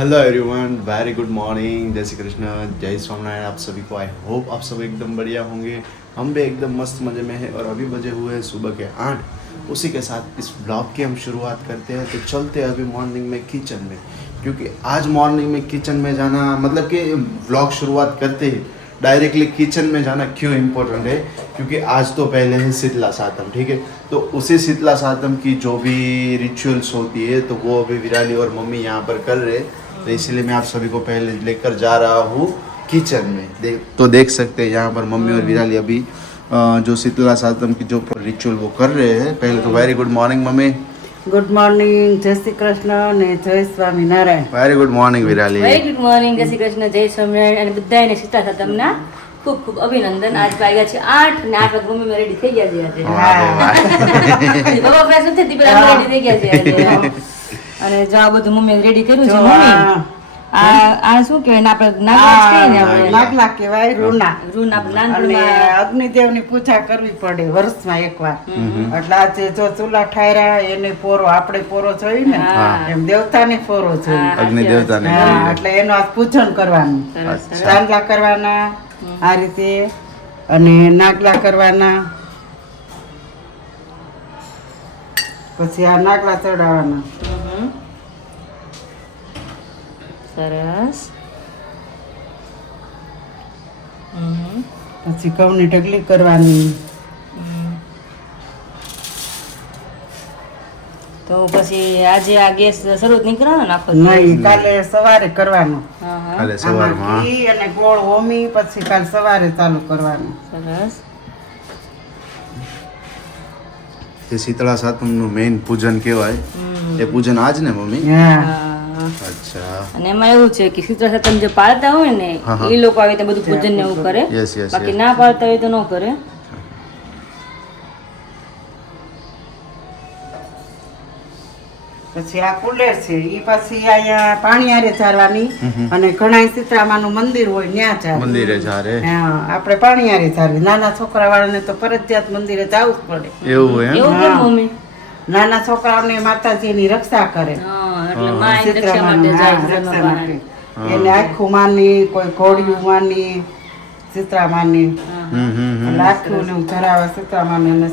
Hello everyone, very good morning, जय श्री कृष्ण, जय स्वामीनारायण। आप सभी को आई होप आप सब एकदम बढ़िया होंगे। हम भी एकदम मस्त मज़े में हैं और अभी बजे हुए हैं सुबह के 8। उसी के साथ इस ब्लॉग की हम शुरुआत करते हैं। तो चलते हैं अभी मॉर्निंग में किचन में, क्योंकि आज मॉर्निंग में किचन में जाना मतलब कि ब्लॉग शुरुआत करते ही डायरेक्टली किचन में जाना क्यों इम्पोर्टेंट है, क्योंकि आज तो पहले है शीतला सातम, ठीक है। तो उसी शीतला सातम की जो भी रिचुअल्स होती है तो वो अभी विराली और मम्मी यहाँ पर कर रहे, तो इसलिए मैं आप सभी को पहले लेकर जा रहा हूँ किचन में। देख सकते हैं यहाँ पर मम्मी और विराली अभी जो शीतला सातम की जो रिचुअल वो कर रहे हैं। पहले तो very good morning mummy. Good morning, જય શ્રી કૃષ્ણ ને જય Swaminarayan. Very good morning Virali. Very good morning, જય શ્રી કૃષ્ણ, જય સ્વામિનારાયણ અને બધાને સીતા સાતમના ખૂબ ખૂબ અભિનંદન. આજ વાગ્યા છે 8 ને 8 વાગે મમ્મી રેડી થઈ ગયા છે આજે. બાબા ફ્રેશ નથી તી પેલા રેડી થઈ ગયા છે આજે. અને જો આ બધું મમ્મી રેડી કર્યું છે. મમ્મી આ શું કહેવાય ને આપણે નાગરાજ કહીએ ને આપણે નાગલા કહેવાય, રૂના. રૂન આપણે અને નાનપણમાં અગ્નિદેવની પૂજા કરવી પડે વર્ષમાં એકવાર. એટલે આજે જો ચૂલા ઠાર્યા એને પોરો, આપણે પોરો જોઈ ને એમ દેવતાને પોરો જોઈ. અગ્નિ દેવતાને હા, એટલે એનું આજ પૂજન કરવાનું. સરસ સરસ. ચાંદલા કરવાના આ રીતે અને નાગલા કરવાના. પછી આ નાગલા ચડાવવાના. સરસ. પછી ઘઉંની ઢગલી કરવાની. તો પછી આજે આ ગેસ શરૂ નીકળવાનો ને આખો નહીં, કાલે સવારે કરવાનું. હા હા કાલે આમાં સવારમાં ઘી અને ગોળ હોમી પછી કાલ સવારે ચાલુ કરવાનું. સરસ. જે શીતળા સાતમનું મેઇન પૂજન કહેવાય એ પૂજન આજ ને મમ્મી? હા, હા. અચ્છા. અને એમાં એવું છે કે શીતળા સાતમ જે પાળતા હોય ને હા, હા. એ લોકો આવી રીતે બધું પૂજન ને એવું કરે. યસ યસ બાકી ના પાળતા હોય તો ન કરે. પછી આ કુલેર છે ઈ પછી અહીંયા પાણી હારે ચારવાની. અને ઘણા સીતરામાનું મંદિર હોય ત્યાં ચારે. મંદિરે જારે હા, આપણે પાણી હારે ચારવી. નાના છોકરા વાળાને તો ફરજિયાત મંદિરે જવું જ પડે. એવું એમ? એવું કેમ મમ્મી? નાના છોકરાઓને માતાજીની રક્ષા કરે. હા, એટલે માં એની રક્ષા સીતરામાનું, માટે જાય હા, છે રક્ષા એમાં માટે. બહાર. એને આખું માની, કોઈ ઘોડિયું માની, સીતરામાની. એટલે આખું ને એવું ધરાવે સીતરામાને. અને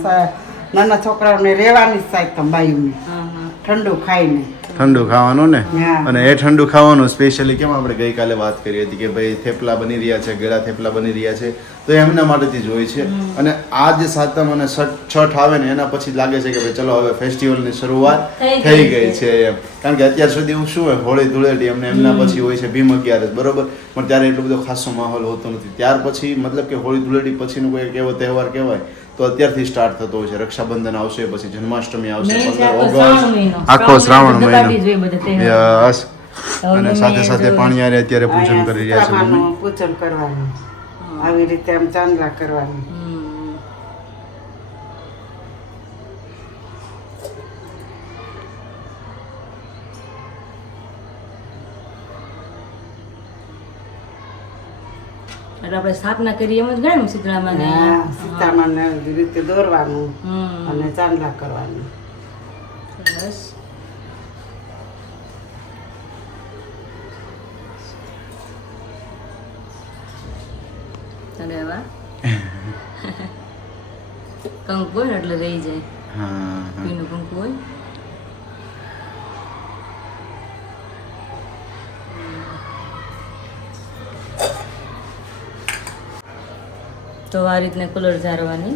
નાના છોકરાઓને રહેવાની જ સાયકમ બાયુને હા હા ઠંડુ ખાઈને. ઠંડુ ખાવાનું ને. હા. અને એ ઠંડુ ખાવાનું સ્પેશિયલી કેમ આપણે ગઈકાલે વાત કરી હતી કે ભાઈ થેપલા બની રહ્યા છે, ગળા થેપલા બની રહ્યા છે, તો એમના માટેથી જ હોય છે. અને આ જે સાતમ અને છઠ આવે ને એના પછી લાગે છે કે ભાઈ ચલો હવે ફેસ્ટિવલની શરૂઆત થઈ ગઈ છે એમ. કારણ કે અત્યાર સુધી શું હોય, હોળી ધૂળેટી એમને એમના પછી હોય છે ભીમ અગિયારસ, બરોબર, પણ ત્યારે એટલો બધો ખાસો માહોલ હોતો નથી. ત્યાર પછી મતલબ કે હોળી ધૂળેટી પછીનો કોઈ એક એવો તહેવાર કહેવાય તો અત્યારથી સ્ટાર્ટ થતો હોય છે. રક્ષાબંધન આવશે, પછી જન્માષ્ટમી આવશે, મેં 15 શ્રાવણ ઓગસ્ટ, મહિનો. આખો શ્રાવણ ધગાડી જ હોય મહિનો. બધા તહેવાર. યસ. અને સાથે સાથે પાણીયારે અત્યારે પૂજન કરી રહ્યા છે મમ્મી. સીતરામાનું પૂજન કરવાનું. આવી રીતે આમ ચાંદલા કરવાનું. હમ. એટલે આપણે સ્થાપના કરીએ એમ જ ગણાય ને શીતળામાં ને? હા, સીતામાને આવી રીતે દોરવાનું હમ. અને ચાંદલા કરવાનું. સરસ. અરે વાહ. કંકુ હોય ને એટલે રહી જાય. હા, હા. પીનું કંકુ હોય. તો આ રીતને કલર ઝારવાની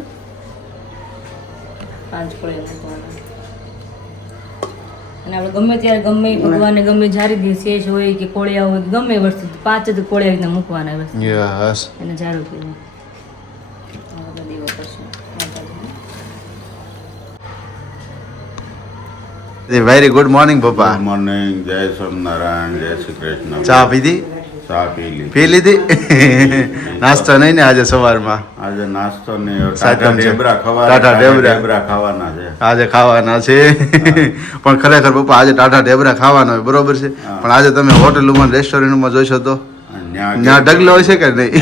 5 કોળિયા મૂકવાના. અને આપણે ગમે ત્યારે ગમે એ ભગવાનને ગમે ઝારી દઈએ, શેષ હોય કે કોળિયા હોય કે ગમે વસ્તુ 5 જ કોળિયા રીતના મૂકવાના બસ. યસ. એને ઝારું કહેવાય. આ બધા દેવો કરશું માતાજીને. વેરી ગુડ મોર્નિંગ પપ્પા. ગુડ મોર્નિંગ, જય સ્વામિનારાયણ, જય શ્રી કૃષ્ણ. ચા પીધી? ચા પી લીધી. પી લીધી? નાસ્તો નહીં ને આજે સવારમાં? આજે નાસ્તો ને સાતમ છે. ઢેબરા ટાઢા ઢેબરા. ખાવાના છે. આજે ખાવાના છે. પણ ખરેખર પપ્પા આજે ટાઢા ઢેબરા ખાવાના હોય, બરોબર છે, પણ આજે તમે હોટલમાં રેસ્ટોરન્ટમાં જોઈશો તો ત્યાં ઢગલો હોય છે કે નહીં?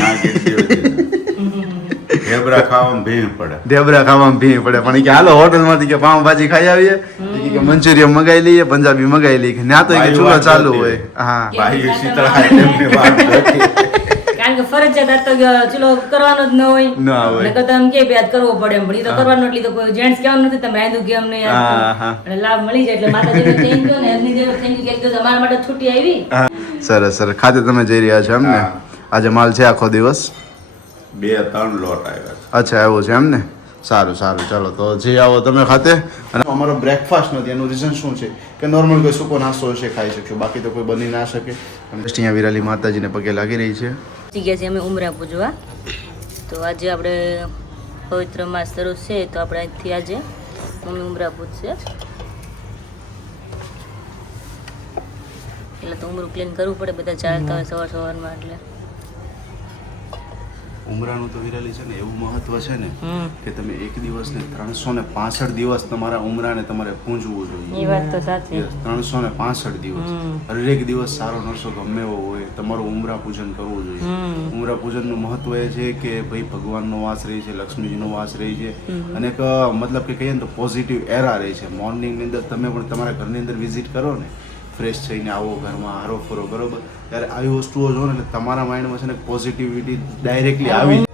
ઢેબરા ખાવામાં ભીણ પડે. ઢેબરા ખાવામાં ભી પડે, પણ ઈ કે હાલો હોટલમાંથી કે પાઉંભાજી ખાઈ આવીએ, ઈ કે મંચુરિયન મગાઈ લઈએ, પંજાબી મગાઈ લઈએ, ત્યાં તો કે ચૂલો ચાલુ હોય. હા ભાઈ શીતળા આઈટમની વાત નથી. કારણ કે ફરજિયાત તો ચલો કરવાનો જ ન હોય. ના હોય. નકર તો એમ કે બે હાથ કરવો પડે એમ, પણ ઈ તો કરવાનો એટલે તો કોઈ જેન્ટ્સ કહેવાનું નથી તમે રાંધું કે અમને હા. એટલે લાભ મળી જાય એટલે માતાજીને થેન્ક યુ ને એમની દેવ થેન્ક યુ કે એક દિવસ અમારા માટે છૂટી આવી. હા. સરસ સરસ. ખાતે તમે જઈ રહ્યા છો એમ ને? હા. આજે માલ છે આખો દિવસ? 2-3 લોટ આવ્યા છે. અચ્છા એવું છે એમ ને? સારું સારું. ચાલો તો જે આવો તમે ખાતે. અને અમારો બ્રેકફાસ્ટ નથી, એનું રીઝન શું છે કે નોર્મલ કોઈ સૂકો નાસ્તો હશે ખાઈ શકશો, બાકી તો કોઈ બની ના શકે. અને just અહીંયા વિરાલી માતાજીને પગે લાગી રહી છે. પહોંચી ગયા છીએ અમે ઉમરા પૂજવા. તો આજે આપણે પવિત્ર માસ શરૂ છે તો આપણે અહીંથી આજે મમ્મી ઉમરા પૂજશે. એટલે તો ઉમરું ક્લીન કરવું પડે, બધા ચાલતા હોય સવાર સવારમાં એટલે. ઉમરાનું તો વિરાલી છે ને એવું મહત્વ છે ને હમ કે તમે એક દિવસને 365 દિવસ તમારા ઉમરાને તમારે પૂંજવું એ જોઈએ. વાત તો સાચી. Yes, 365 દિવસ. હમ. હરેક દિવસ સારો નરસો ગમે એવો હોય તમારું ઉમરા પૂજન કરવું જોઈએ. હમ ઉમરા પૂજનનું મહત્વ એ છે કે ભાઈ ભગવાનનો વાસ રહે છે, લક્ષ્મીજીનો વાસ રહે છે, હમ. અને એક મતલબ કે કહીએ ને તો પોઝિટિવ એરા રહે છે. મોર્નિંગની અંદર તમે પણ તમારા ઘરની અંદર વિઝિટ કરો ને, ફ્રેશ થઈને આવો ઘરમાં હારો ફરો બરોબર, ત્યારે આવી વસ્તુઓ જો ને એટલે તમારા માઇન્ડમાં છે ને પોઝિટિવિટી ડાયરેક્ટલી આવી.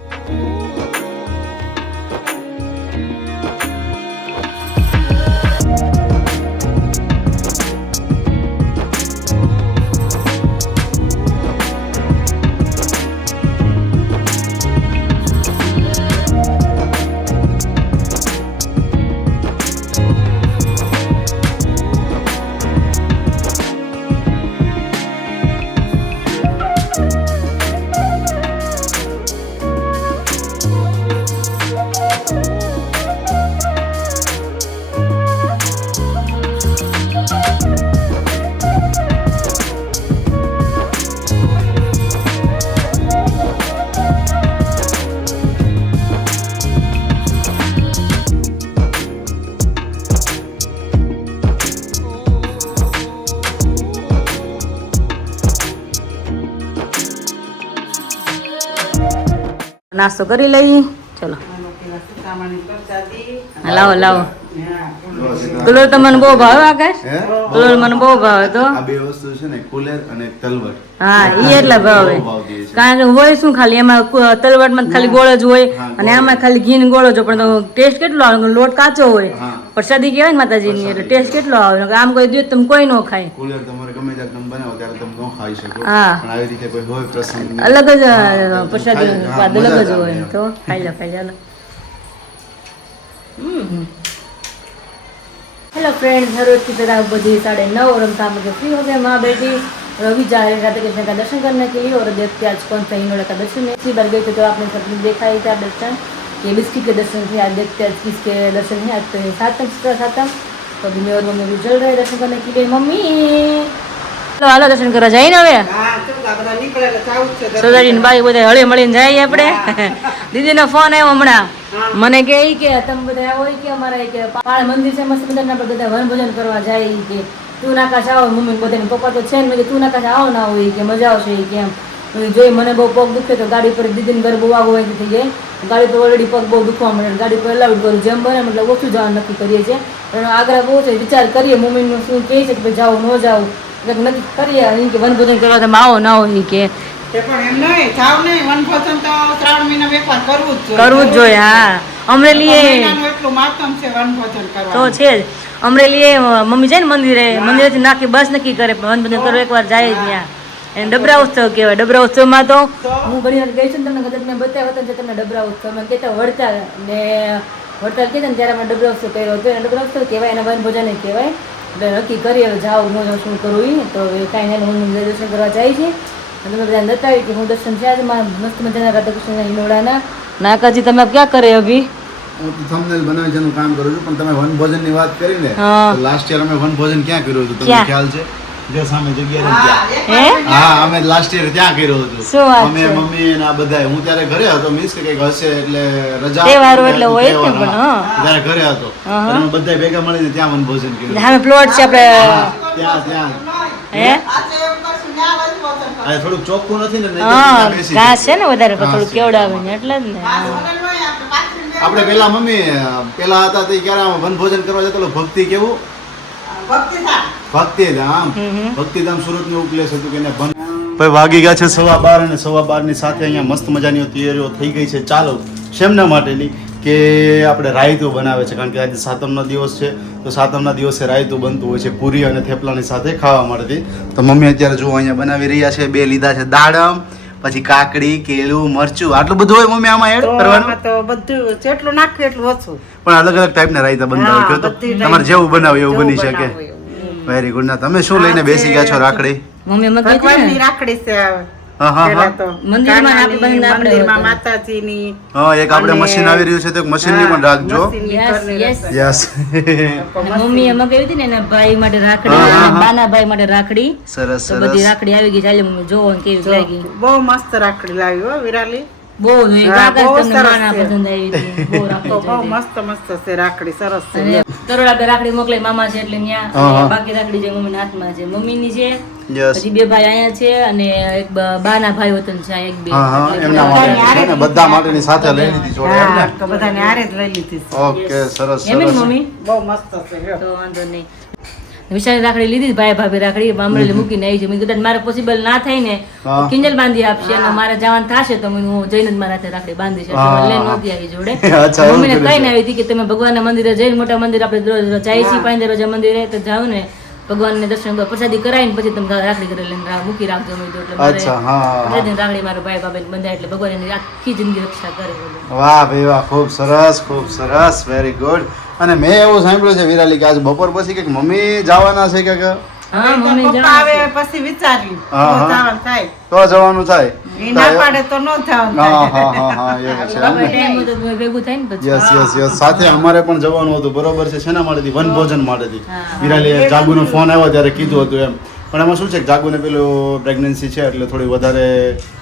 નાસ્તો કરી લઈ. ચલો સીતામાની પ્રસાદી. લાવો લાવો. હા. કુલર તો મને બહુ ભાવે આકાશ. હે? કુલર મને બહુ ભાવે તો. આ બે વસ્તુ છે ને કુલેર અને તલવટ. હા ઈ એટલે ભાવે. બહુ ભાવતી છે. કારણ કે હોય શું ખાલી એમાં તલવટમાં ખાલી ગોળ જ હોય હા, અને ગોળ. આમાં ખાલી ઘી ને ગોળ જ હોય, પણ ટેસ્ટ કેટલો આવે, લોટ કાચો હોય. હા. પ્રસાદી કહેવાય ને માતાજીની, એટલે ટેસ્ટ કેટલો આવે. નકર આમ કોઈ દિવસ તમે કોઈ ન ખાય. કુલેર તમારે ગમે ત્યારે તમે બનાવો ત્યારે તમે ન ખાઈ શકો. હા. પણ આવી રીતે કોઈ હોય પ્રસંગ અલગ જ હા, તો પ્રસાદી ખાઈ- હા, સ્વાદ મજા અલગ જ આવે હોય. એમ. તો ખાઈ લો हेलो फ्रेंड्स, हर रोज की तरह बजे 9:30 और हम काम के फ्री हो गए। माँ बेटी रवि जा रहे राधे कृष्ण का दर्शन करने के लिए और देखते आज कौन सा हिंडोला का दर्शन है। इसी बार गए थे तो आपने सबने देखा ही था दर्शन, ये बिस्किट के दर्शन थे। आज देखते आज किसके दर्शन है। आज तो है सातम, सातम, तो अभी मैं और मम्मी भी चल रहे हैं दर्शन करने के लिए। मम्मी चलो हालो दर्शन કરવા જાય ને હવે. હા, ચાલો, આ બધા નીકળેલા જાવું જ છે. સોજારીને બાઈ બધા હળે મળીને જાય આપણે. દીદીનો ફોન આવ્યો હમણાં, મને કહે ઈ કે તમે બધા આવો ઈ કે અમારા ઈ કે પાળ મંદિર છે મસ્ત મજાના, આપણે બધા વનભોજન કરવા જાય ઈ કે તું નાકાશ આવો. મમ્મી બધાને પપ્પા તો છે ને, મેં કીધું તું નાકાશ આવો ના હોય કે મજા આવશે ઈ કે એમ. મેં જોઈ મને બહુ પગ દુખે તો ગાડી પર દીદીને ઘર બહુ આવું હોય થઈ જાય. ગાડી પર ઓલરેડી પગ બહુ દુખવા મળે, ગાડી પર અલાઉડ કરું જેમ બને મતલબ ઓછું જવાનું નક્કી કરીએ છીએ. પણ આગ્રહ બહુ છે, વિચાર કરીએ મમ્મીનું શું કહે છે કે ભાઈ જાઓ ન જાઓ, એટલે નક્કી કરીએ ઈ કે વનભોજન કરવા તમે આવો ના હોય ઈ કે તે પણ એમ નહીં, જાવ નહીં, વનભોજન તો શ્રાવણ મહિનામાં એકવાર કરવું જ જોઈએ. કરવું જ જોઈએ. હા, અમરેલી મહિનાનું એટલું માતમ છે વનભોજન તો કરવાનું. છે જ. અમરેલી મમ્મી જાય ને મંદિરે, મંદિરેથી નાખી બસ નક્કી કરે, પણ વનભોજન કરવા એકવાર જાય જ ત્યાં. એને ડબરા ઉત્સવ કહેવાય. ડબરા ઉત્સવમાં તો હું ઘણી વાર ગઈ છું ને, તમને કદાચ મેં બતાવ્યો હતો તમને ડબરા ઉત્સવ મેં કહેતા વડતાલ ને વડતાલ કહેતા ને ત્યારે અમે ડબરા ઉત્સવ કર્યો હતો. એને ડબરા ઉત્સવ કહેવાય, એને વનભોજન કહેવાય. એટલે નક્કી કરીએ હવે જાઓ ન જાઓ શું કરવું ઈ. તો હવે કાંઈ નહીં, હું દર્શન કરવા જાય છે. અને તમે બધા બતાવી કે હું દર્શન થયા છે મારા મસ્ત મજાના રાધાકૃષ્ણના હિંડોળાના. નાકાજી તમે ક્યાં કરે અભી? હું તો થંબનેલ બનાવી છે એનું કામ કરું છું, પણ તમે વનભોજનની વાત કરી ને, હા. તો લાસ્ટ યર અમે વનભોજન ક્યાં કર્યું હતું તમને ક્યાં? ખ્યાલ છે? જે સામે જગ્યા હા, રહી એકવાર હે? તો હા, અમે લાસ્ટ યર ત્યાં કર્યું હતું. શું વાત અમે છે? મમ્મી અને આ બધા, હું ત્યારે ઘરે હતો, મીન્સ કે કંઈક હશે એટલે રજા તહેવારો હતી, એટલે હોય જ ને, તહેવાર, પણ હા. હા. ત્યારે ઘરે હતો હા. અને અમે બધા ભેગા મળીને ત્યાં વનભોજન કર્યું. સામે પ્લોટ છે આપણે. હા, ત્યાં હે? આજે એવું કરશું, ન્યા વનભોજન કરશું. આ થોડુંક ચોખ્ખું નથી ને, નહીં તો હા, ત્યાં બેસી ઘાસ છે જઈએ. ને વધારે, પણ ઘાસ થોડું છે. કેવડાવે ને એટલે જ ને. આ હા. સોનલ હોય, આપણે પાછળ બે આપણે પેલા મમ્મી પેલા હતા તો ક્યારે આમ વનભોજન કરવા જતા, ઓલું ભક્તિ કેવું ભક્તિધામ સુરતનું ઉપલેશ હતું કે એને બંધ ભાઈ વાગી ગયા છે 12:15 અને 12:15 ની સાથે અહીંયા મસ્ત મજાની તૈયારીઓ થઈ ગઈ છે. ચાલો શેમના માટેની કે આપણે રાયતું બનાવે છે, કારણ કે આજે સાતમનો દિવસ છે, તો સાતમના દિવસે રાયતું બનતું હોય છે પૂરી અને થેપલાની સાથે ખાવા માટેથી. તો મમ્મી અત્યારે જો અહીંયા બનાવી રહ્યા છે. 2 લીધા છે દાડમ, પછી કાકડી, કેળું, મરચું, આટલું બધું હોય મમ્મી આમાં એડ કરવાનું? તો બધું જેટલું નાખ્યું એટલું ઓછું. પણ અલગ અલગ ટાઈપના રાયતા બનતા હોય તો તમારે જેવું બનાવે એવું બની શકે. Very good. ના તમે શું લઈને બેસી ગયા છો? રાખડી. મમ્મી અમે કહી ભગવાનની રાખડી છે આવે. હા હા પેલા હા તો મંદિરમાં આપણે બંધ આપણે મંદિરમાં માતાજીની હા, એક આપણે મશીન આવી રહ્યું છે તો મશીનની પણ રાખજો. મશીનની Yes, ઘરની yes. રસોઈ. યસ. મમ્મી એમાં કહી હતી ને એના ભાઈ માટે રાખડી, હા, હા, હા. બાના ભાઈ માટે રાખડી. સરસ તો બધી સરસ. રાખડી આવી ગઈ. ચાલે મમ્મી જોવો ને કેવી લાગી. બહુ મસ્ત રાખડી લાવી હો વિરાલી. બહુ જોઈએ. હા, કાકા બહુ તમને સરસ માના છે. પસંદ આવી હતી. બહુ તો રાખડી બહુ જોઈતી. મસ્ત મસ્ત છે રાખડી, સરસ છે. અને તરોડા બે રાખડી મોકલે મામા છે એટલે ન્યા. હા, હા. અને બાકી રાખડી જે મમ્મીના હાથમાં છે, મમ્મીની છે. યસ. પછી 2 ભાઈ અહીંયા છે અને એક બાના ભાઈ વતન છે, એક બે. હા હા, એમના માટે છે ને બધા માટેની સાથે લઈ લીધી જોડે એમ હા, ને? તો બધાને હારે જ લઈ લીધી છે. ઓકે, સરસ એમ ને સરસ. મમ્મી? બહુ મસ્ત છે લ્યો. તો વાંધો નહીં. વિશાળ રાખડી લીધી, ભાઈ ભાભી રાખડી અમરેલી મૂકીને આવી છે. મેં કદાચ મારે પોસિબલ ના થાય ને હા. કિંજલ બાંધી આપશે અને મારે જવાનું થશે તો હું જઈને જ મારા હાથે રાખડી બાંધીશ. એટલે હા. મને લઈને નહોતી આવી જોડે. અચ્છા, એવું મમ્મીને કર્યું કહીને છે. આવી હતી કે તમે ભગવાનના મંદિરે જઈને, મોટા મંદિર આપણે દરરોજ જાય છીએ, 5 દરવાજા મંદિરે તો જાવ ને ભગવાનને દર્શન કરો, પ્રસાદી કરાવીને પછી તમે રાખડી કરી લઈને મૂકી રાખજો. મેં કીધું એટલે મારે અચ્છા, હા, હા. પ્રસાદીની રાખડી મારા ભાઈ ભાભીને બંધાય એટલે ભગવાન એની આખી જિંદગી રક્ષા કરે બધું. વાહ ભાઈ વાહ, ખૂબ સરસ ખૂબ સરસ, વેરી ગુડ. અને મેં એવું સાંભળ્યું છે વિરાલી કે આજ બપોર પછી કંઈક મમ્મી જવાના છે કે હા મમ્મી પપ્પા જાણ આવે પછી વિચાર્યું હા, તો હા. જવાનું થાય. તો જવાનું થાય. ઈ ના પાડે તો ન જવાનું હા થાય. હા હા હા, એવું છે એમ ને? ટાઈમ હોય તો ભેગું થાય ને પછી. Yes yes yes. સાથે અમારે પણ જવાનું હતું, બરોબર છે. શેના માટેથી? વનભોજન માટેથી. હા. વિરાલી જાગુનો ફોન આવ્યો ત્યારે કીધું હતું એમ. પણ એમાં શું છે કે જાગુને પેલું પ્રેગ્નન્સી છે એટલે થોડી વધારે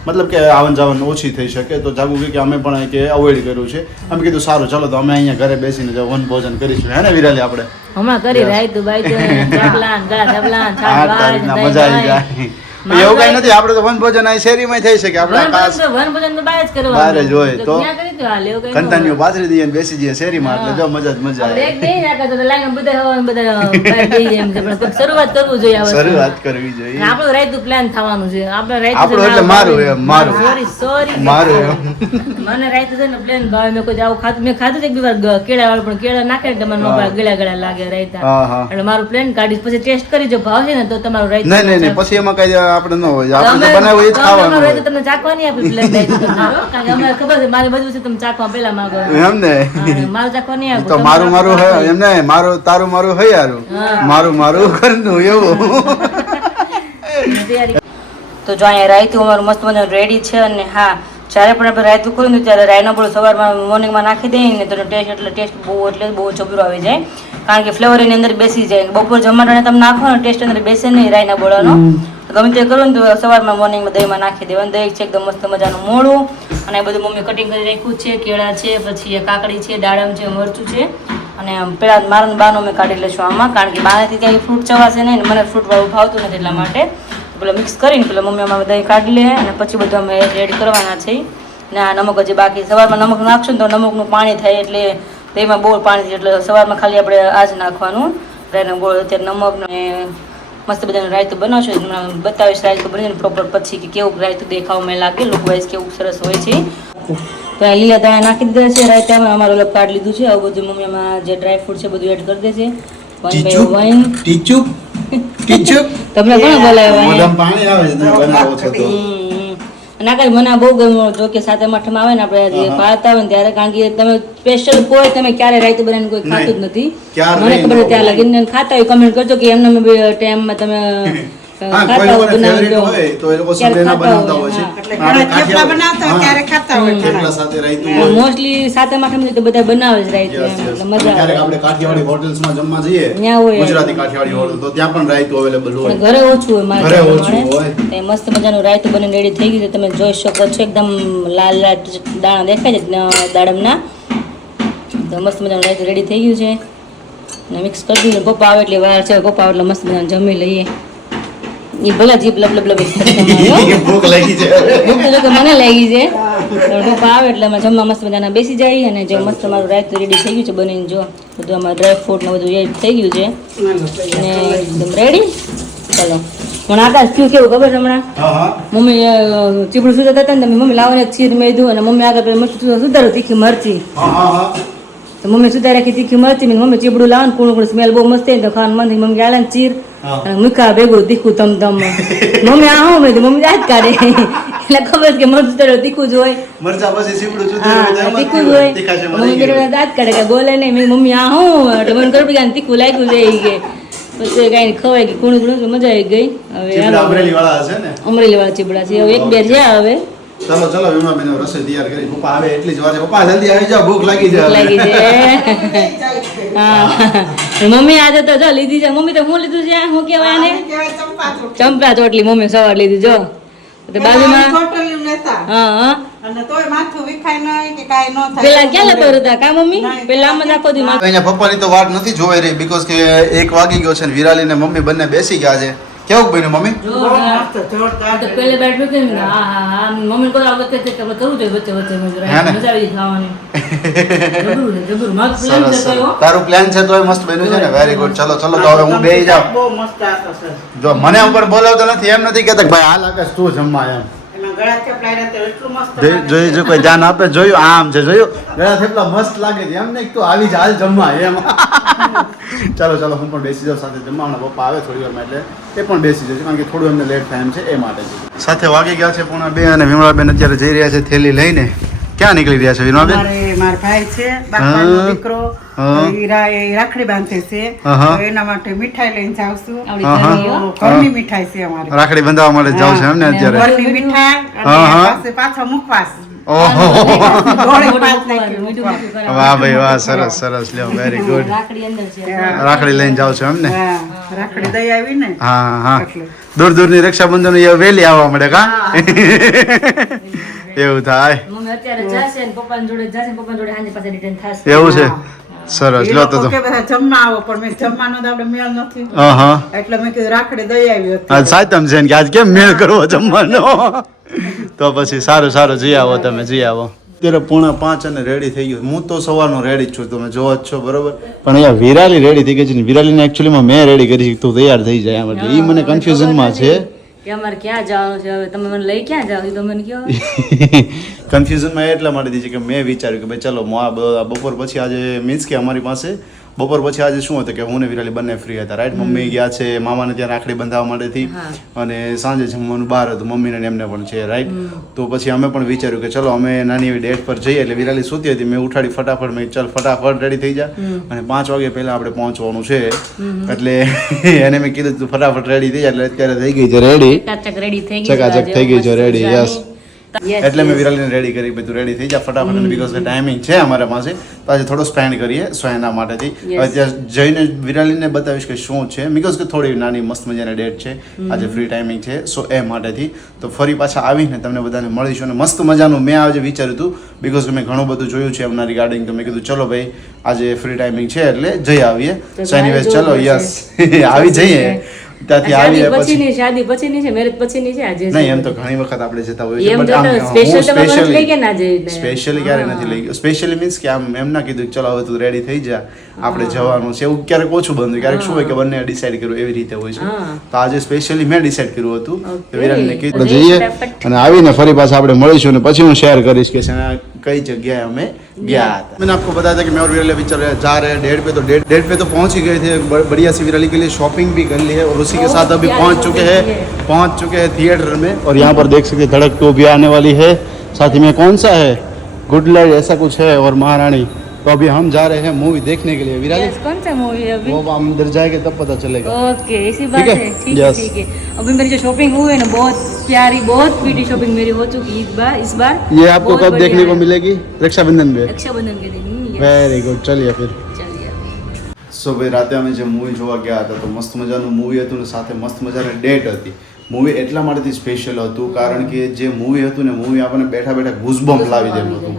મતલબ કે આવન જાવન ઓછી થઈ શકે, તો જાગુ કે અમે પણ કે અવોઇડ કર્યું છે. અમે કીધું સારું ચલો તો અમે અહીંયા ઘરે બેસીને વનભોજન કરીશું, હે ને વિરાલી? આપણે હમણાં કરી રાયતું બાયતું ચાપલાન ગળા ચાપલાન આ છાશ તારીખના વાળ, મજા આવી દહીં જાય. મારું એવું કઈ ભાઈ- નથી, આપણે તો વનભોજન અહીં શેરીમાં થઈ શકે. આપણે ખાસ વનભોજન તો બહાર જ કરવાનું. બહાર જ હોય તો ત્યાં કરી દો, હાલ, એવું કંઈ ન હોય. કંટાળીઓ પાથરી દઈએ ને બેસી જઈએ શેરીમાં, એટલે જો મજા જ મજા આપણે આવે. એક બેહી રાખે તો લાઈનમાં બધા હવા બધા બહાર બેહી જાય એમ છે. પણ કોઈક શરૂઆત કરવું જોઈએ આ વસ્તુની. શરૂઆત કરવી જોઈએ. અને આપણું રાયતું પ્લાન થવાનું છે. આપણે રાયતું આપણું એટલે મારું એમ, મારું. સોરી મારું એમ. મને રાયતું છે ને પ્લેન ભાવે. મેં કોઈ આવું ખાધું, મેં ખાધું છે એક બે વાર કેળા વાળું, પણ કેળા નાખે ને તમને હા. ગળા ગળા લાગે રાયતા. હા હા. એટલે મારું પ્લેન કાઢીશ, પછી ટેસ્ટ કરી જો ભાવશે ને તો તમારું રાયતું નહીં નહીં નહીં, પછી એમાં કઈ આપણે ન હોય, આપણે જે અમે- બનાવ્યું એ જ તો અમે ખાવાનું અમારું હોય. રાયતું તમને ચાખવા નહીં આપી પ્લેન રાયતું તમને, હો. કારણ કે અમને ખબર છે મારી બધું છે તમે ચાખવા પહેલા માંગો. એમ ને? હા, મારું ચાખવા નહીં આપું. તો તમારું મારું મારું ચાખવા હે એમ ને, મારું તારું મારું હૈયારું, મારું મારું ઘરનું એવું. આપી. તૈયારી. તો જો અહીંયા રાયતું અમારું મસ્ત મજાનું રેડી છે. અને હા, જ્યારે પણ આપણે રાયતું કર્યું ને ત્યારે રાયનો ગોળ સવારમાં મોર્નિંગમાં નાખી દઈએ ને તો ટેસ્ટ બહુ જબરો આવી જાય. કારણ કે ફ્લેવર એની અંદર બેસી જાય. બપોર જમવાના તમે નાખો ને ટેસ્ટ અંદર બેસે નહીં રાયના ગોળાનો. ગમે તે કરો ને તો સવારમાં મોર્નિંગમાં દહીંમાં નાખી દેવાનું. દહીં છે એકદમ મસ્ત મજાનું મોળું, અને બધું મમ્મી કટિંગ કરી રાખ્યું છે. કેળા છે, પછી કાકડી છે, દાડમ છે, મરચું છે. અને પેલા મારું બાનું મેં કાઢી લઈશું આમાં, કારણ કે બાનેથી ક્યાંય ફ્રૂટ ચવાશે નહીં ને મને ફ્રૂટ વાળું ભાવતું નથી, એટલા માટે પેલા મિક્સ કરીને પેલા મમ્મી આમાં દહીં કાઢી લે અને પછી બધું અમે રેડી કરવાના છે. ને આ નમક હજી બાકી. સવારમાં નમક નાખશું ને તો નમકનું પાણી થાય, એટલે દહીંમાં બહુ પાણી થાય, એટલે સવારમાં ખાલી આપણે આ જ નાખવાનું રાયનો ગોળ. અત્યારે નમક ને મસ્ત બધાનું રાયતું બનાવશું, બતાવીશ રાયતું બનીને પ્રોપર પછી કે કેવું રાયતું દેખાવમાં લાગે, લુક વાઇઝ કેવું સરસ હોય છે. તો આ લીલા દાણા નાખી દીધા છે રાયતામાં. અમારું અલગ કાઢ લીધું છે. આવું બધું મમ્મી આમાં જે ડ્રાય ફ્રૂટ છે બધું એડ કરી દેશે. ટીચુક ટીચુક તમને કોને બોલાવ્યા? મોઢામાં પાણી આવે છે તમે બનાવો છો તો. ના કઈ મને આ બહુ ગમ્યું. જો કે સાથે મઠમાં આવે ને આપણે જે પાડતા હોય ને ત્યારે, કારણ કે તમે સ્પેશિયલ કોઈ તમે ક્યારે રાયતું બનાવીને કોઈ ખાતું જ નથી. ક્યારે મને ખબર નહીં. છે ત્યાં લગીને ખાતા હોય કમેન્ટ કરજો કે એમને ટાઈમમાં તમે હા, કોઈ લોકોને ફેવરિટ હોય તો એ લોકો સન્ડેના બનાવતા હોય છે. એટલે આપણે ઘણા થેપલા કાઠિયાવાડી- બનાવતા હોય હા, ત્યારે ખાતા હોય થેપલા ઘણા. સાથે રાયતું હોય. મોસ્ટલી સાથે મઠમાં તો બધા બનાવે જ રાયતું Yes, એમ. yes. એટલે મજા ક્યારેક આવે. આપણે કાઠિયાવાડી હોટેલ્સમાં જમવા જઈએ, ત્યાં હોય. ગુજરાતી કાઠિયાવાડી હોટલ, તો ત્યાં પણ રાયતું અવેલેબલ અને હોય. ઘરે ઓછું હોય મારા ઘરે ઘર ઓછું પ્રમાણે. હોય. તો એ મસ્ત મજાનું રાયતું બનીને રેડી થઈ ગયું છે. તમે જોઈ શકો છો એકદમ લાલ લાલ દાણા દેખાય છે દાડમના. તો મસ્ત મજાનું રાયતું રેડી થઈ ગયું છે. ને મિક્સ કરી દીધું. પપ્પા આવે એટલે વાર છે, પપ્પા આવે એટલે મસ્ત મજાનું જમી લઈએ. એ ભલા જીભ લબ લબ લબ જ ભૂખ લાગી છે ભૂખ તો જો કે મને લાગી છે પપ્પા આવે એટલે અમે જમવા મસ્ત મજાના બેસી જાય અને જો મસ્ત અમારું રાયતું રેડી થઈ ગયું છે બનીને જો બધું અમારું ડ્રાય ફ્રૂટ ને બધું રેડી થઈ ગયું છે અને એકદમ રેડી ચાલો પણ આકાશ થયું કેવું ખબર છે હમણાં મમ્મી ચીબડું સુધારતા હતા ને મમ્મી લાવવાને એક ચીર મેં અને મમ્મી આગળ મસ્ત સુધારો તીખી મરચી તો મમ્મી સુધાર રાખી તીખી મરચી ને મમ્મી ચીબડું લાવે ને કુણું સ્મેલ બહુ મસ્ત થાય તો ખાવાનું મન મમ્મી આલે ને ચીર અને મૂકા ભેગું તીખું તમ મમ્મી આ હું મેં મમ્મી દાંત કાઢે એટલે ખબર કે મરચું તારો તીખું જ હોય મરચા પછી સીપડું તીખું જ હોય મમ્મી બેટા દાંત કાઢે કે બોલે નહીં મેં મમ્મી આ હું એટલે મને કરપી ગયા તીખું લાગ્યું છે એ કે પછી કઈ ખવાય ગઈ કુણું કુણું મજા આવી ગઈ હવે અમરેલી વાળા હશે ને અમરેલી વાળા ચીબડા છે હવે એક બે છે હવે ચલો ચલો વિમાબેન રસોઈ તૈયાર કરી પપ્પા આવે એટલી જ વાર છે પપ્પા જલ્દી આવી જાઓ ભૂખ લાગી જાય લાગી છે હા મમ્મી આજે તો જો લીધી છે મમ્મી તો હું લીધું છે હું કેવાય ને ચંપા ચોટલી મમ્મી સવાર લીધી જો તો બાજુમાં હા અને તોય માથું વિખાય નહીં કે કાઈ ન થાય પેલા ક્યાં લેતો હતા કા મમ્મી પેલા આમ જ આખો દી માથું અહીંયા પપ્પાની તો વાત નથી જોવાઈ રહી બીકોઝ કે 1 વાગી ગયો છે ને વિરાલી ને મમ્મી બંને બેસી ગયા છે કેવું બન્યું મમ્મી જોરદાર તો પેલે બેઠું કે હા હા હા મમ્મી કોઈ આ વખતે તમે કરવું જોઈએ વચ્ચે વચ્ચે મજા આવી ખાવાની જબરું મસ્ત પ્લાન છે કયો તારું પ્લાન છે તોય મસ્ત બન્યું છે ને વેરી ગુડ ચલો ચલો તો હવે હું બેહી જાઉં બહુ મસ્ત આતો છે જો મને ઉપર બોલાવતો નથી એમ નથી કહેતા કે ભાઈ હાલ આકાશ તું જમવા એમ એમાં ગળા થેપલા રહ્યા તો એટલું મસ્ત જોયું જો કોઈ ધ્યાન આપે જોયું આમ છે જોયું ગળા થેપલા મસ્ત લાગે છે એમ નહીં તું આવી જ હાલ જમવા એમ ચાલો ચાલો હું પણ બેસી જાઉં સાથે જમવા હમણાં પપ્પા આવે થોડી વારમાં એટલે એ પણ બેસી જશે કારણ કે થોડું એમને લેટ થાય એમ છે એ માટે સાથે વાગી ગયા છે 1:30 અને વિમળાબેન અત્યારે જઈ રહ્યા છે થેલી લઈને ક્યાં નીકળી રહ્યા છે વિમળાબેન મારા ભાઈ છે બાપાનો દીકરો એ રાખડી બાંધે છે તો એના માટે મીઠાઈ લઈને જાવ છું ઘરની મીઠાઈ છે અમારી રાખડી બંધાવવા માટે જાવ છે એમને અત્યારે ઘરની મીઠાઈ અને પાસે પાછો મુખવાસ ઓહો દોઢેક પાંચ નાખ્યું વાહ ભાઈ વાહ સરસ સરસ લ્યો વેરી ગુડ રાખડી અંદર છે રાખડી લઈને જાવ છો એમને હા રાખડી દઈ આવી ને હા હા એટલે દૂર દૂરની રક્ષાબંધન એ વેલી આવવા મળે કા એવું થાય મમ્મી અત્યારે જાશે ને પપ્પાની જોડે જાશે ને પપ્પાની જોડે હાંજે પાછા રિટર્ન થશે એવું છે સરસ લો તો કે બધા જમવા આવો પણ મેં જમવાનો તો આપણે મેળ નથી હા એટલે મેં કીધું રાખડી દઈ આવી હતી આજ સાતમ છે ને કે આજ કેમ મેળ કરવો જમવાનો તો પછી સારું સારું જઈ આવો તમે જઈ આવો અત્યારે 4:30 અને રેડી થઈ ગયું હું તો સવારનો રેડી જ છું તમે જોવો જ છો બરોબર પણ અહીંયા વિરાલી રેડી થઈ ગઈ છે ને વિરાલીને એકચ્યુઅલીમાં મેં રેડી કરી તું તૈયાર થઈ જાય એમ એટલે એ મને કન્ફ્યુઝનમાં છે કે અમારે ક્યાં જવાનું છે હવે તમે મને લઈ ક્યાં જાવ તો મને કહો કન્ફ્યુઝનમાં એટલા માટે દીધી કે મેં વિચાર્યું કે ભાઈ ચલો બપોર પછી આજે મીન્સ કે અમારી પાસે બપોર પછી આજે શું હતું કે હું ને વિરાલી બંને ફ્રી હતા રાઈટ મમ્મી ગયા છે મામાને ત્યાં રાખડી બંધાવવા માટેથી અને સાંજે જમવાનું બહાર હતું મમ્મીને ને એમને પણ છે રાઈટ તો પછી અમે પણ વિચાર્યું કે ચલો અમે નાની એવી ડેટ પર જઈએ એટલે વિરાલી સૂતી હતી મેં ઉઠાડી ફટાફટ મેં ચાલ ફટાફટ રેડી થઈ જા અને 5 વાગે પહેલા આપણે પહોંચવાનું છે એટલે એને મેં કીધું તું ફટાફટ રેડી થઈ જા એટલે અત્યારે થઈ ગઈ છે રેડી ચકાચક રેડી થઈ ગઈ ચકાચક થઈ ગઈ છે રેડી યસ એટલે મેં વિરાલીને રેડી કરી બધું રેડી થઈ જા ફટાફટ અને બીકોઝ ટાઈમિંગ છે અમારા પાસે તો આજે થોડો સ્પેન્ડ કરીએ સો એના માટેથી હવે ત્યાં જઈને વિરાલીને બતાવીશ કે શું છે બીકોઝ કે થોડી નાની મસ્ત મજાની ડેટ છે આજે ફ્રી ટાઈમિંગ છે સો એ માટેથી તો ફરી પાછા આવીને તમને બધાને મળીશું અને મસ્ત મજાનું મેં આજે વિચાર્યું હતું બીકોઝ કે મેં ઘણું બધું જોયું છે એમના રિગાર્ડિંગ તો મેં કીધું ચલો ભાઈ આજે ફ્રી ટાઈમિંગ છે એટલે જઈ આવીએ સો એનીવેઝ ચલો યસ આવી જઈએ ત્યાંથી આવીએ પછી શાદી પછીની છે મેરેજ પછીની છે આજે નહીં એમ તો ઘણી વખત આપણે જતા હોઈએ એમ તો સ્પેશિયલ તમે લઈ ગયા ના જે સ્પેશિયલી ક્યારે નથી લઈ ગયો સ્પેશિયલી મીન્સ કે આમ એમ ના કીધું ચલો હવે તું રેડી થઈ જા આપણે જવાનું છે એવું ક્યારેક ઓછું બનતું ક્યારેક શું હોય કે બંને ડિસાઈડ કર્યું એવી રીતે હોય છે તો આજે સ્પેશિયલી મેં ડિસાઈડ કર્યું હતું કે વિરાનને કીધું જઈએ અને આવીને ફરી પાછા આપણે મળીશું અને પછી હું શેર કરીશ કે कई जगह हमें गया था मैंने आपको बताया था कि मैं और विराली अभी जा रहे हैं डेट पे तो डेट पे तो पहुंच ही गए थे बढ़िया सी विराली के लिए शॉपिंग भी कर ली है और उसी के साथ अभी पहुंच चुके हैं थिएटर में और यहाँ पर देख सकते धड़क 2 भी आने वाली है साथ ही में कौन सा है गुड लाइट ऐसा कुछ है और महारानी तो अभी हम जा रहे हैं मूवी देखने के लिए विराली कौन सा मूवी अभी वो हम अंदर जाएंगे तब पता चलेगा ओके ऐसी बात है ठीक है ठीक है अभी मेरी जो शॉपिंग हुई है ना बहुत प्यारी बहुत प्रीटी शॉपिंग मेरी हो चुकी इस बार ये आपको कब देखने को मिलेगी रक्षाबंधन पे रक्षाबंधन के दिन वेरी गुड चलिए फिर चलिए સો ભાઈ રાતે અમે જે મૂવી જોવા ગયા હતા તો મસ્ત મજાનું મૂવી હતું ને સાથે મસ્ત મજાની ડેટ હતી મૂવી એટલા માટેથી સ્પેશિયલ હતું કારણ કે જે મૂવી હતું ને મૂવી આપણને બેઠા બેઠા ગુઝબમ્પ લાવી દેમ હતું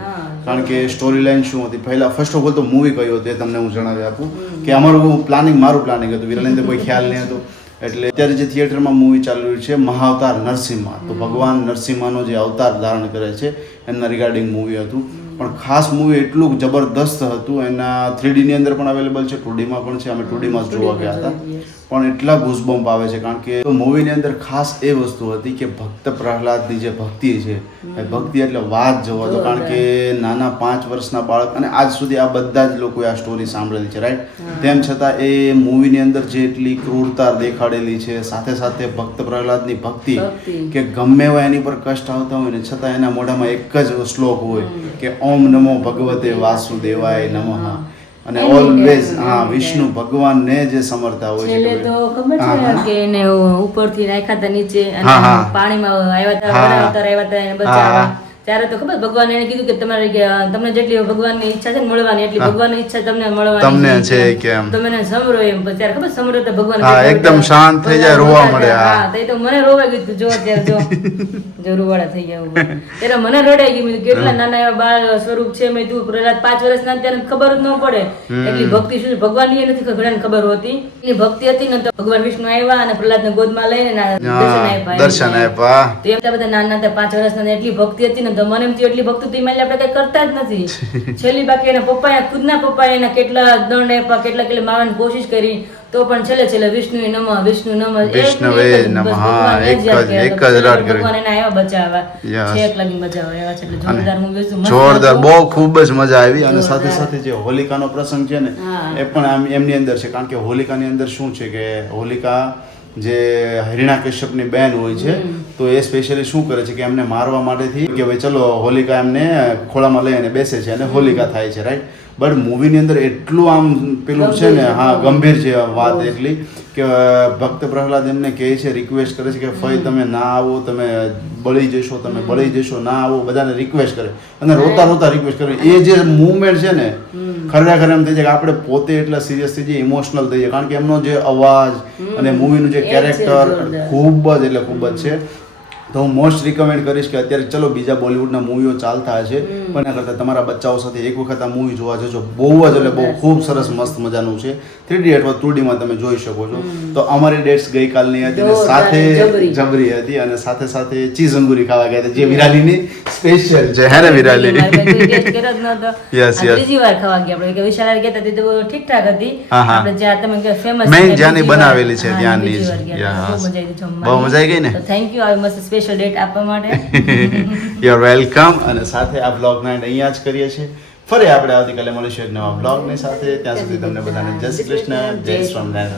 કારણ કે સ્ટોરી લાઈન શું હતી પહેલાં ફર્સ્ટ ઓફ ઓલ તો મૂવી કયું હતું એ તમને હું જણાવી આપું કે મારું પ્લાનિંગ હતું વિરાલીને કોઈ ખ્યાલ નહીં હતો એટલે અત્યારે જે થિયેટરમાં મૂવી ચાલી રહ્યું છે મહાઅવતાર નરસિંહા, તો ભગવાન નરસિંહાનો જે અવતાર ધારણ કરે છે એના રિગાર્ડિંગ મૂવી હતું. પણ ખાસ મૂવી એટલું જબરદસ્ત હતું. એના 3D ની અંદર પણ અવેલેબલ છે, 2D માં પણ છે. અમે 2D માં જ જોવા ગયા હતા, પણ એટલા ગુઝબમ્પ આવે છે કારણ કે મૂવીની અંદર ખાસ એ વસ્તુ હતી કે ભક્ત પ્રહલાદની જે ભક્તિ છે, એ ભક્તિ એટલે વાત જવા દો. કારણ કે નાના 5 વર્ષના બાળક, અને આજ સુધી આ બધા જ લોકોએ આ સ્ટોરી સાંભળેલી છે, રાઈટ? તેમ છતાં એ મૂવીની અંદર જેટલી ક્રૂરતા દેખાડેલી છે, સાથે સાથે ભક્ત પ્રહલાદની ભક્તિ કે ગમે એવા એની પર કષ્ટ આવતા હોય ને છતાં એના મોઢામાં એક જ શ્લોક હોય કે ઓમ નમો ભગવતે વાસુદેવાય નમઃ, અને ઓલવેઝ વિષ્ણુ ભગવાનને જે સમરતા હોય છે. છેલ્લે તો ખબર છે કે એને ઉપરથી રાખ્યા હતા નીચે અને પાણીમાં આવ્યા હતા, આવ્યા હતા એને બચાવવા. ત્યારે તો ખબર ભગવાન એને કીધું કે તમારે તમને જેટલી ભગવાનની ઈચ્છા છે ને મળવાની, એટલી ભગવાનની ઈચ્છા તમને મળવાની છે કે તમે એને સમરો એમ. ત્યારે ખબર સમરો તો ભગવાન એકદમ શાંત થઈ જાય, રોવા મળે. હા તો મને રોવા ગયું, જો અત્યારે જો રૂવાડા થઈ ગયા. ત્યારે મને રડાઈ ગયું. મેં કેટલા નાના એવા બાળ સ્વરૂપ છે. મેં તું પ્રહલાદ 5 વર્ષના ત્યારે ખબર જ ન પડે એટલી ભક્તિ શું ભગવાનની એ નથી ઘણાને ખબર હોતી. એટલી ભક્તિ હતી ને તો ભગવાન વિષ્ણુ આવ્યા અને પ્રહલાદને ગોદમાં લઈને દર્શન આપ્યા. તો એમ બધા નાના હતા 5 વર્ષના, એટલી ભક્તિ હતી ને તો મને એમ થયું એટલી ભક્તિ તો એમાં આપણે કઈ કરતા જ નથી. છેલ્લી બાકી એના પપ્પાએ, ખુદના પપ્પાએ એના કેટલા દંડ આપ્યા, કેટલા મારવાની કોશિશ કરી, તો પણ છેલ્લે વિષ્ણુ નમઃ વિષ્ણુ નમઃ વિષ્ણવે નમઃ, એક જ રાડ કરી ભગવાન એને આવ્યા બચાવવા, છેક લગી બચાવવા આવ્યા છે. એટલે જોરદાર મૂવી, જોરદાર, બહુ ખૂબ જ મજા આવી. અને સાથે સાથે જે હોલિકાનો પ્રસંગ છે ને એ પણ એમની અંદર છે. કારણ કે હોલિકાની અંદર શું છે કે હોલિકા જે હિરણ્યકશ્યપની બેન હોય છે, તો એ સ્પેશિયલી શું કરે છે કે એમને મારવા માટેથી કે ભાઈ ચલો હોલિકા એમને ખોળામાં લઈને બેસે છે અને હોલિકા થાય છે, રાઈટ? બટ મૂવીની અંદર એટલું આમ પેલું છે ને, ગંભીર છે વાત એટલી કે ભક્ત પ્રહલાદ એમને કહે છે, રિક્વેસ્ટ કરે છે કે ફઈ તમે ના આવો, તમે બળી જશો, તમે બળી જશો, ના આવો, બધાને રિક્વેસ્ટ કરે અને રોતા રોતા રિક્વેસ્ટ કરે. એ જે મૂવમેન્ટ છે ને, ખરેખર એમ થઈ જાય કે આપણે પોતે એટલા સિરિયસ થઈ જઈએ, ઇમોશનલ થઈ જાય. કારણ કે એમનો જે અવાજ અને મૂવીનું જે કેરેક્ટર ખૂબ જ એટલે ખૂબ જ છે. તો હું મોસ્ટ રિકમેન્ડ કરીશ કે અત્યારે ચલો બીજા બોલિવૂડના મૂવીઓ ચાલતા હશે, પણ એના કરતાં તમારા બચ્ચાઓ સાથે એક વખત આ મૂવી જોવા જજો. બહુ જ એટલે બહુ ખૂબ સરસ મસ્ત મજાનું છે. 3D અથવા 2D માં તમે જોઈ શકો છો. તો અમારી ડેટ્સ ગઈકાલની હતી અને સાથે જબરી હતી, અને સાથે સાથે ચીઝ અંગુરી ખાવા ગયા હતા, જે વિરાલીની સ્પેશિયલ છે. હે ને વિરાલી? ત્રીજી વાર ખાવા ગયા આપણે. કે વિશાલ ગયા હતા તો ઠીકઠાક હતી. આપણે જ્યાં તમે કે ફેમસ મેઈન જ્યાંની બનાવેલી છે ત્યાંની જ. બહુ મજા આવી ગઈ ને. થેન્ક યુ આવી મસ્ત સ્પેશિયલ ડેટ આપવા માટે. You are welcome. અને સાથે આ બ્લોગના એન્ડ અહીંયા જ કરીએ છીએ. ફરી આપણે આવતીકાલે મળીશું એક નવા બ્લોગની સાથે. ત્યાં સુધી તમને બધાને જય શ્રી કૃષ્ણ, જય સ્વામિનારાયણ.